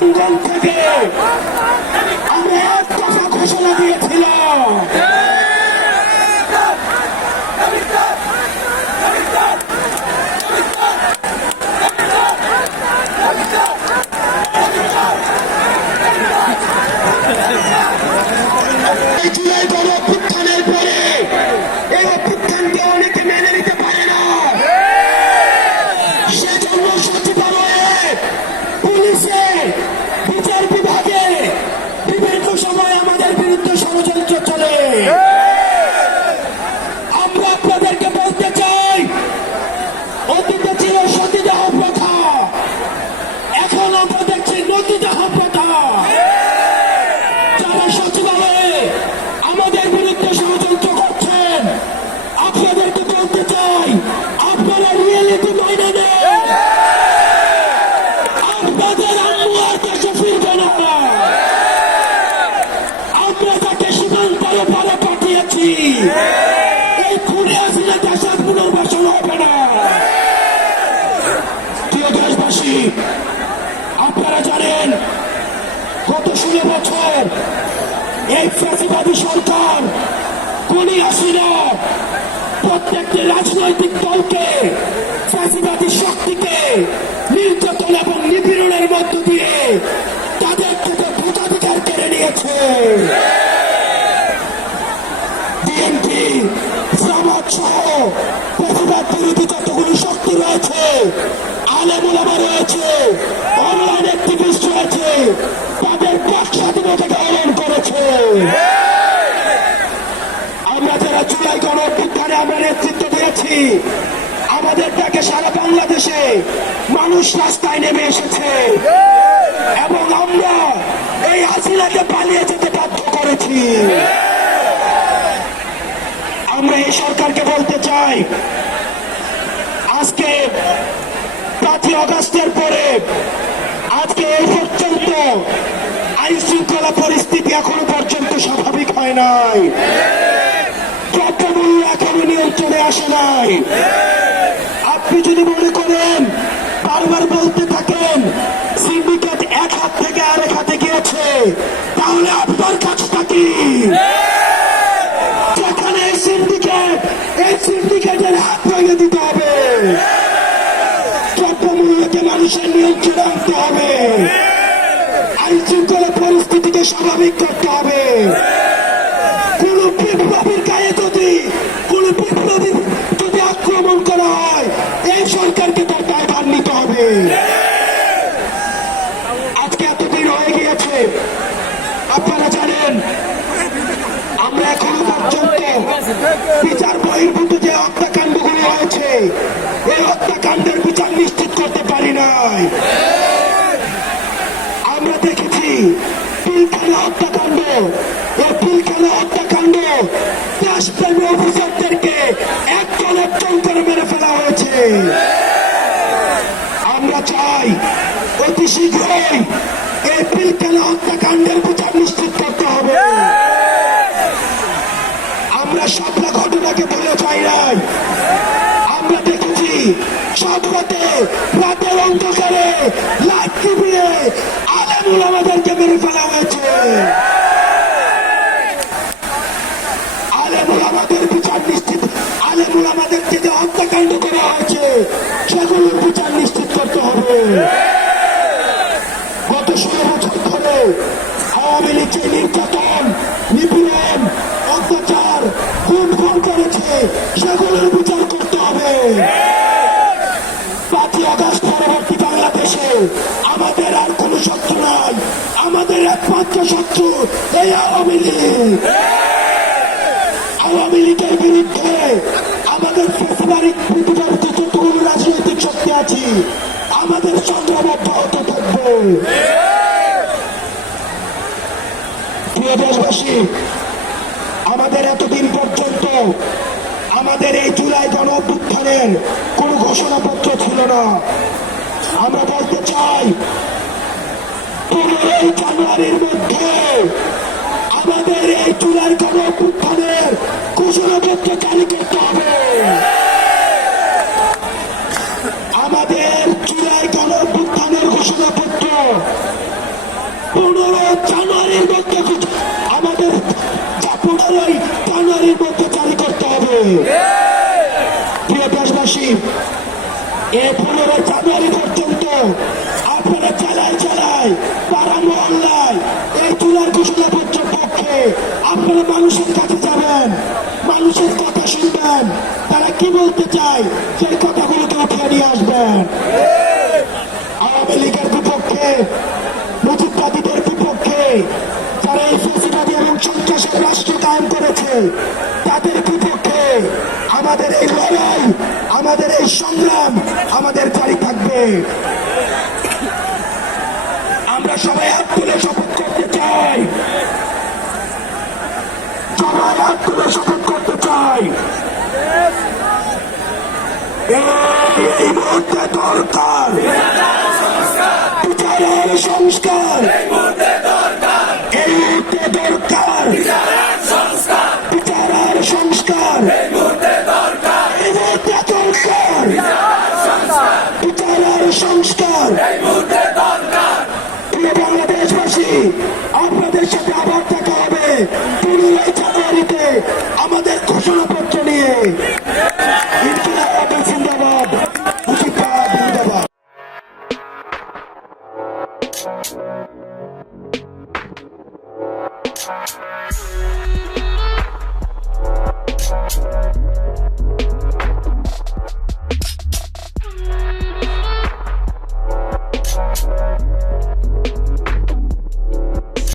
প্রাঙ্গণ থেকে আমরা এক কথা ঘোষণা দিয়েছিলাম জুলাই গণ ষোলো বছর এই ফ্যাসিবাদী সরকার কোনি হাসিনা প্রত্যেকটি রাজনৈতিক দলকে ফ্যাসিবাদী শক্তিকে নির্যাতন এবং নিপীড়নের মধ্য দিয়ে তাদের থেকে ভোটাধিকার কেড়ে নিয়েছে। বিএনপি, জামাত সহ প্রতিবাদ বিরোধী যতগুলি শক্তি রয়েছে আলেমুলামা রয়েছে তাদের বাক স্বাধীনতাকে হরণ আমরা যারা জুলাই গণ অভ্যুত্থানে আমরা নেতৃত্ব দিয়েছি, আমাদের ডাকে সারা বাংলাদেশে মানুষ রাস্তায় নেমে এসেছে। এবং আমরা এই হাসিনাকে পালিয়ে যেতে বাধ্য করেছি। আমরা এই সরকারকে বলতে চাই, আজকে পাঁচই আগস্টের পরে, আজকে এই পর্যন্ত আইন শৃঙ্খলা পরিস্থিতি এখনও পর্যন্ত স্বাভাবিক হয় নাই। দ্রব্যমূল্য এখনও নিয়ন্ত্রণে আসে নাই। আপনি যদি মনে করেন, বারবার বলতে দ্রব্যমূল্যকে মানুষের নিয়ন্ত্রণে আনতে হবে। আইন শৃঙ্খলা পরিস্থিতিকে স্বাভাবিক করতে হবে। কোন বিপ্লবীর গায়ে যদি, কোন বিপ্লবীর যদি আক্রমণ করা হয়, এই সরকারকে তার নিতে হবে। আজকে এতদিন হয়ে গিয়েছে। আপনারা জানেন, আমরা এখনও পর্যন্ত বিচার বহির্ভূত যে হত্যাকাণ্ডগুলো হয়েছে, এই হত্যাকাণ্ডের বিচার নিশ্চিত করতে আমরা দেখেছি পিলখানা হত্যাকাণ্ড। এই পিলখানা হত্যাকাণ্ড দেশপ্রেমী অফিসারদেরকে একজন একজন করে মেরে ফেলা হয়েছে। আমরা চাই, অতি শীঘ্রই এই পিলখানা হত্যাকাণ্ডের বিচার নিশ্চিত করতে হবে। আমরা সবটা ঘটনাকে ভুলে যাই নাই। দেখেছি সব রাতে রাতের অন্ধকারে লাইট টিভিয়ে আলেমুল আমাদেরকে মেরে ফেলা হয়েছে। আলেমুল আমাদের বিচার নিশ্চিত, আলেমুল আমাদেরকে যে হত্যাকাণ্ড করা হয়েছে, সেগুলোর বিচার নিশ্চিত করতে হবে। গত ষোলো বছর ধরে আওয়ামী লীগ নির্যাতন পরবর্তী বাংলাদেশে আমাদের আর কোন শত্রু নয়। আমাদের একমাত্র শত্রু এই আওয়ামী লীগ। আওয়ামী লীগের বিরুদ্ধে আমাদের ফেসবারিক পৃথিবীর যতগুলো রাজনৈতিক শক্তি আছে, আমাদের সংগ্রাম অব্যাহত থাকবে। প্রিয় দেশবাসী, আমাদের এতদিন পর্যন্ত আমাদের এই জুলাই গণ অভ্যুত্থানের কোন ঘোষণাপত্র ছিল না। আমরা বলতে চাই পনেরোই জানুয়ারির মধ্যে আমাদের এই জুলাই গণ অভ্যুত্থানের ঘোষণাপত্র জারি করতে হবে। আমাদের জুলাই গণ অভ্যুত্থানের ঘোষণাপত্র জানুয়ারির মধ্যে আমাদের পনেরোই জানুয়ারির মধ্যে জারি করতে হবে। প্রিয় দেশবাসী এই পনেরো জানুয়ারি পর্যন্ত আপনারা জেলায় জেলায় পাড়া মহল্লায় এই চুলার ঘোষণাপত্র পক্ষে আপনারা মানুষের কাছে যাবেন, মানুষের কথা শুনবেন, তারা কি বলতে চায় সেই কথাগুলোকে উঠিয়ে নিয়ে আসবেন। আওয়ামী লীগের বিপক্ষে মুজিববাদীদের বিপক্ষে, যারা এই ফেসিবাদী এবং সন্ত্রাসের রাষ্ট্র কায়েম করেছে আমাদের এই সংগ্রাম আমাদের জারি থাকবে। আমরা সবাই হাত তুলে শপথ করতে চাই। সবাই হাত তুলে শপথ করতে চাই। এই মুহূর্তে দরকার। বিচারের সংস্কার। এই মুহূর্তে দরকার। বিচারের সংস্কার। বাংলাদেশবাসী আপনাদের সাথে আবার দেখা হবে। পনেরোই জানুয়ারিতে আমাদের ঘোষণাপত্র